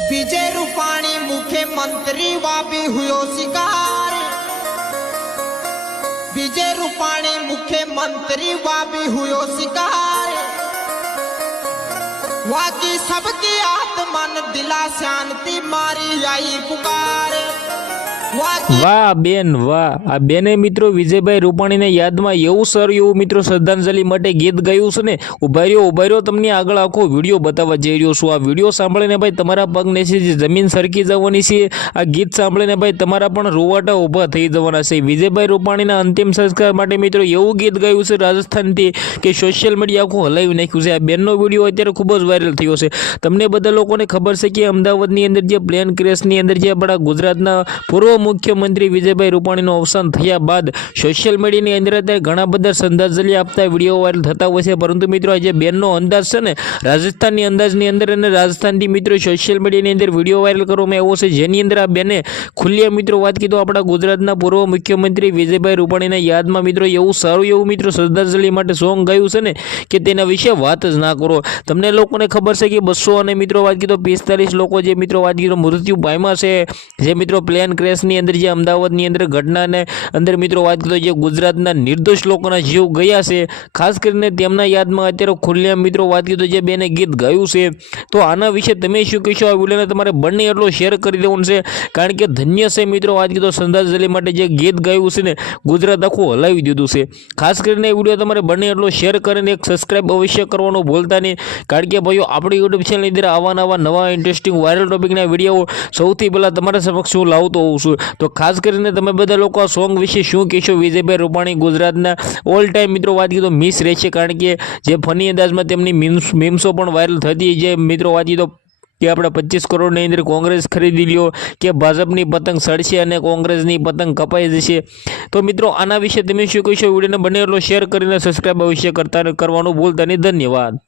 विजय रूपाणी मुख्यमंत्री वा भी हुयो शिकार। विजय रूपाणी मुख्यमंत्री वा भी हुयो शिकार। वाकी सबकी आत्मन दिला शांति मारी आई पुकार। वाह बेन वाह। आ बेने मित्रों विजयभाई रूपाणी ने याद में एवं सर एवं मित्रों श्रद्धांजलि माटे गीत गायुं छे ने। उभा रह्यो तमने आगळ आखो विडियो बताववा जई रह्यो छुं। आ विडियो सांभळीने भाई तमारा पग नीचे जे जमीन सरकी जवानी छे। आ गीत सांभळीने भाई तमारा पण रोवाटा उभा थई जवाना छे। विजयभाई रूपाणीना अंतिम संस्कार माटे मित्रों एवं गीत गायुं छे राजस्थानथी के सोशल मीडिया आखुं हलावी नाख्युं छे। आ बेननो विडियो अत्यारे खूब ज वायरल थयो छे। तमने बधा लोकोने खबर छे के अमदावादनी अंदर जे प्लेन क्रेशनी अंदर जे आपणा गुजरातना पूर्व मुख्यमंत्री विजयभाई रूपाणीનું અવસાન થયા બાદ સોશિયલ મીડિયાની અંદર અત્યારે ઘણા બધા શ્રદ્ધાંજલિ આપતા વિડીયો વાયરલ થતા હોય છે। પરંતુ મિત્રો આજે બેનનો અંદાજ છે ને રાજસ્થાનની અંદાજની અંદર અને રાજસ્થાનથી મિત્રો સોશિયલ મીડિયાની અંદર વિડીયો વાયરલ કરવામાં આવ્યો છે, જેની અંદર આ બેને ખુલ્લી મિત્રો વાત કીધું આપણા ગુજરાતના પૂર્વ મુખ્યમંત્રી વિજયભાઈ રૂપાણીના યાદમાં મિત્રો એવું સારું એવું મિત્રો શ્રદ્ધાંજલિ માટે સોંગ ગાયું છે ને કે તેના વિશે વાત જ ના કરો। તમને લોકોને ખબર છે કે 200 અને મિત્રો વાત કીધું 45 લોકો જે મિત્રો વાત કીધું મૃત્યુ પામ્યા છે, જે મિત્રો પ્લેન ક્રેશની અંદર જે અમદાવાદની અંદર ઘટનાને અંદર મિત્રો વાત કરીએ જે ગુજરાતના નિર્દોષ લોકોના જીવ ગયા છે, ખાસ કરીને તેમના યાદમાં અત્યારે ખુલ્લેઆમ મિત્રો વાત કરીએ જે બેને ગીત ગાયું છે। તો આના વિશે તમે શું કહેશો? આ વિડીયોને તમારે બંને એટલો શેર કરી દેવાનું છે, કારણ કે ધન્ય છે મિત્રો વાત કરીએ શ્રદ્ધાંજલિ માટે જે ગીત ગાયું છે ને ગુજરાત આખું હલાવી દીધું છે। ખાસ કરીને એ વિડીયો તમારે બંને એટલો શેર કરીને એક સબસ્ક્રાઇબ અવશ્ય કરવાનું ભૂલતા નહીં, કારણ કે ભાઈઓ આપણી યુટ્યુબ ચેનલની અંદર આવા નવા ઇન્ટરેસ્ટિંગ વાયરલ ટોપિકના વિડીયો સૌથી પહેલાં તમારા સમક્ષ હું લાવતો હોઉં છું। તો ખાસ કરીને તમે બધા લોકો આ સોંગ વિશે શું કહેશો? વિજયભાઈ રૂપાણી ગુજરાતના ઓલ ટાઈમ મિત્રો વાત કીધો મિસ રહેશે, કારણ કે જે ફની અંદાજમાં તેમની મીમ્સો પણ વાયરલ થતી, જે મિત્રો વાત કીધો કે આપણા 25 કરોડની અંદર કોંગ્રેસ ખરીદી લ્યો, કે ભાજપની પતંગ સડશે અને કોંગ્રેસની પતંગ કપાઈ જશે। તો મિત્રો આના વિશે તમે શું કહેશો? વિડીયોને બંને એટલો શેર કરીને સબસ્ક્રાઇબ અવશ્ય કરવાનું ભૂલતા નહીં। ધન્યવાદ।